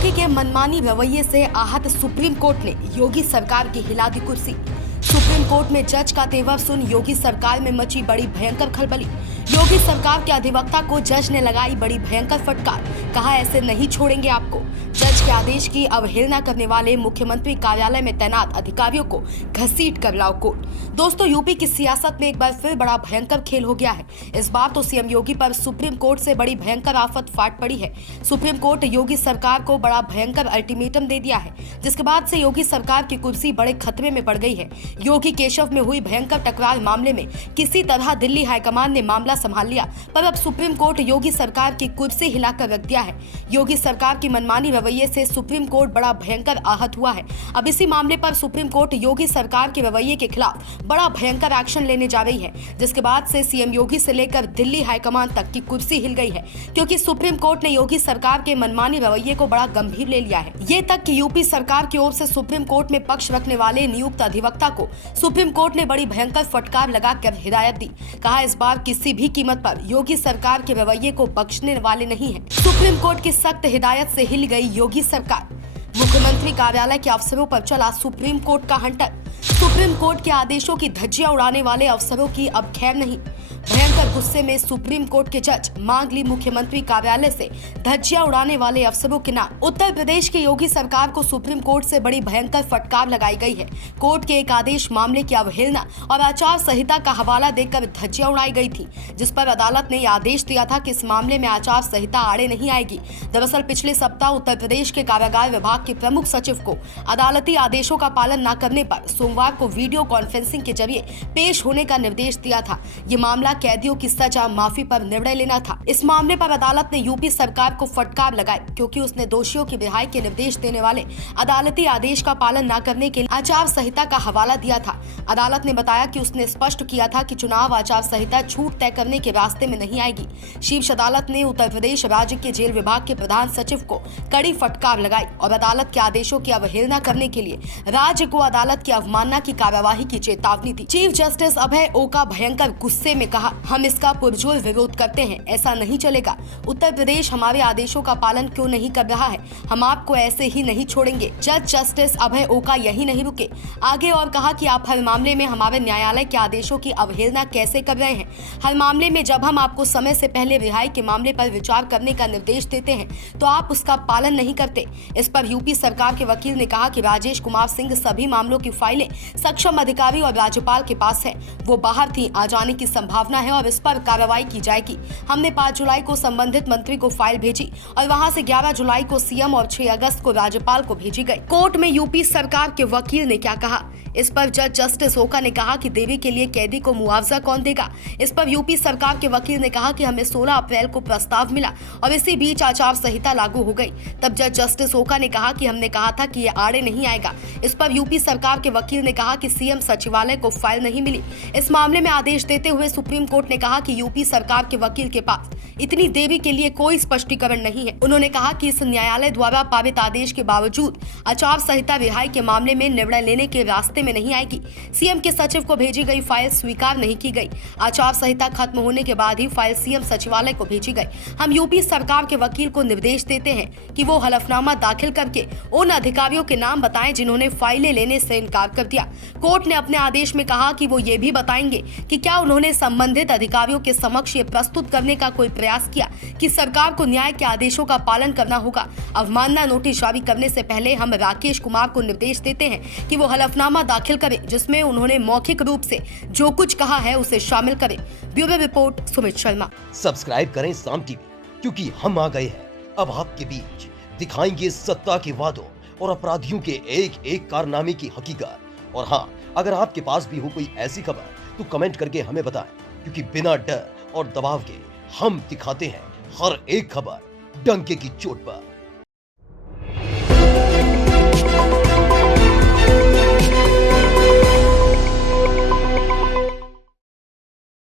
योगी के मनमानी रवैये से आहत सुप्रीम कोर्ट ने योगी सरकार की हिला दी कुर्सी। सुप्रीम कोर्ट में जज का तेवर सुन योगी सरकार में मची बड़ी भयंकर खलबली। योगी सरकार के अधिवक्ता को जज ने लगाई बड़ी भयंकर फटकार, कहा ऐसे नहीं छोड़ेंगे आपको। जज के आदेश की अवहेलना करने वाले मुख्यमंत्री कार्यालय में तैनात अधिकारियों को घसीट कर लाओ कोर्ट। दोस्तों, यूपी की सियासत में एक बार फिर बड़ा भयंकर खेल हो गया है। इस बार तो सीएम योगी पर सुप्रीम कोर्ट से बड़ी भयंकर आफत फाट पड़ी है। सुप्रीम कोर्ट योगी सरकार को बड़ा भयंकर अल्टीमेटम दे दिया है, जिसके बाद से योगी सरकार की कुर्सी बड़े खतरे में पड़ गई है। योगी केशव में हुई भयंकर टकरार मामले में किसी तरह दिल्ली हाईकमान ने मामला संभाल लिया, पर अब सुप्रीम कोर्ट योगी सरकार की कुर्सी हिलाकर रख दिया है। योगी सरकार की मनमानी रवैये से सुप्रीम कोर्ट बड़ा भयंकर आहत हुआ है। अब इसी मामले पर सुप्रीम कोर्ट योगी सरकार के रवैये के खिलाफ बड़ा भयंकर एक्शन लेने जा रही है, जिसके बाद से सीएम योगी से लेकर दिल्ली हाईकमान तक की कुर्सी हिल गई है, क्योंकि सुप्रीम कोर्ट ने योगी सरकार के मनमानी रवैये को बड़ा गंभीर ले लिया है। ये तक कि यूपी सरकार की ओर से सुप्रीम कोर्ट में पक्ष रखने वाले नियुक्त अधिवक्ता को सुप्रीम कोर्ट ने बड़ी भयंकर फटकार लगाकर हिदायत दी। कहा इस बार किसी भी कीमत पर योगी सरकार के रवैये को बख्शने वाले नहीं है। सुप्रीम कोर्ट की सख्त हिदायत से हिल गई योगी सरकार। मुख्यमंत्री कार्यालय के अफसरों पर चला सुप्रीम कोर्ट का हंटर। सुप्रीम कोर्ट के आदेशों की धज्जियां उड़ाने वाले अफसरों की अब खैर नहीं। भयंकर गुस्से में सुप्रीम कोर्ट के जज मांग ली मुख्यमंत्री कार्यालय से धज्जियां उड़ाने वाले अफसरों के नाम। उत्तर प्रदेश की योगी सरकार को सुप्रीम कोर्ट से बड़ी भयंकर फटकार लगाई गई है। कोर्ट के एक आदेश मामले की अवहेलना और आचार संहिता का हवाला देकर धज्जियां उड़ाई गई थी, जिस पर अदालत ने यह आदेश दिया था कि इस मामले में आचार संहिता आड़े नहीं आएगी। दरअसल पिछले सप्ताह उत्तर प्रदेश के कारागार विभाग के प्रमुख सचिव को अदालती आदेशों का पालन न करने पर सोमवार को वीडियो कॉन्फ्रेंसिंग के जरिए पेश होने का निर्देश दिया था। ये मामला कैदियों की सजा माफी पर निर्णय लेना था। इस मामले पर अदालत ने यूपी सरकार को फटकार लगाई, क्योंकि उसने दोषियों की रिहाई के निर्देश देने वाले अदालती आदेश का पालन न करने के लिए आचार संहिता का हवाला दिया था। अदालत ने बताया कि उसने स्पष्ट किया था कि चुनाव आचार संहिता छूट तय करने के रास्ते में नहीं आएगी। शीर्ष अदालत ने उत्तर प्रदेश राज्य के जेल विभाग के प्रधान सचिव को कड़ी फटकार लगाई और अदालत के आदेशों की अवहेलना करने के लिए राज्य को अदालत की अवमानना की कार्यवाही की चेतावनी दी। चीफ जस्टिस अभय ओका भयंकर गुस्से में कहा, हम इसका पुरजोर विरोध करते हैं, ऐसा नहीं चलेगा। उत्तर प्रदेश हमारे आदेशों का पालन क्यों नहीं कर रहा है? हम आपको ऐसे ही नहीं छोड़ेंगे। जज जस्टिस अभय ओका यही नहीं रुके, आगे और कहा कि आप हर मामले में हमारे न्यायालय के आदेशों की अवहेलना कैसे कर रहे हैं? हर मामले में जब हम आपको समय से पहले रिहाई के मामले पर विचार करने का निर्देश देते हैं तो आप उसका पालन नहीं करते। इस पर यूपी सरकार के वकील ने कहा कि राजेश कुमार सिंह सभी मामलों की फाइलें सक्षम अधिकारी और राज्यपाल के पास है, वो बाहर थी, आ जाने की संभावना है और इस पर कार्रवाई की जाएगी। हमने 5 जुलाई को संबंधित मंत्री को फाइल भेजी और वहां से 11 जुलाई को सीएम और 6 अगस्त को राज्यपाल को भेजी गई। कोर्ट में यूपी सरकार के वकील ने क्या कहा? इस पर जज जस्टिस ओका ने कहा कि देरी के लिए कैदी को मुआवजा कौन देगा? इस पर यूपी सरकार के वकील ने कहा कि हमें 16 अप्रैल को प्रस्ताव मिला और इसी बीच आचार संहिता लागू हो गई। तब जज जस्टिस ओका ने कहा कि हमने कहा था कि ये आड़े नहीं आएगा। इस पर यूपी सरकार के वकील ने कहा कि सीएम सचिवालय को फाइल नहीं मिली। इस मामले में आदेश देते हुए सुप्रीम कोर्ट ने कहा कि यूपी सरकार के वकील के पास इतनी देरी के लिए कोई स्पष्टीकरण नहीं है। उन्होंने कहा कि इस न्यायालय द्वारा पारित आदेश के बावजूद आचार संहिता रिहाई के मामले में निर्णय लेने के रास्ते में नहीं आएगी। सीएम के सचिव को भेजी गई फाइल स्वीकार नहीं की गई। आचार संहिता खत्म होने के बाद ही फाइल सीएम सचिवालय को भेजी गई। हम यूपी सरकार के वकील को निर्देश देते हैं कि वो हलफनामा दाखिल करके उन अधिकारियों के नाम बताएं जिन्होंने फाइलें लेने से इनकार कर दिया। कोर्ट ने अपने आदेश में कहा कि वो ये भी बताएंगे कि क्या उन्होंने संबंधित अधिकारियों के समक्ष ये प्रस्तुत करने का कोई प्रयास किया कि सरकार को न्याय के आदेशों का पालन करना होगा। अवमानना नोटिस जारी करने से पहले हम राकेश कुमार को निर्देश देते हैं कि वो हलफनामा दाखिल करें जिसमें उन्होंने मौखिक रूप से जो कुछ कहा है उसे शामिल करें। Bureau report Sumit Sharma. Subscribe करें साम टीवी, क्योंकि हम आ गए हैं अब आपके बीच। दिखाएंगे सत्ता के वादों और अपराधियों के एक एक कारनामे की हकीकत। और हाँ, अगर आपके पास भी हो कोई ऐसी खबर तो कमेंट करके हमें बताएं, क्योंकि बिना डर और दबाव के हम दिखाते हैं हर एक खबर डंके की चोट पर।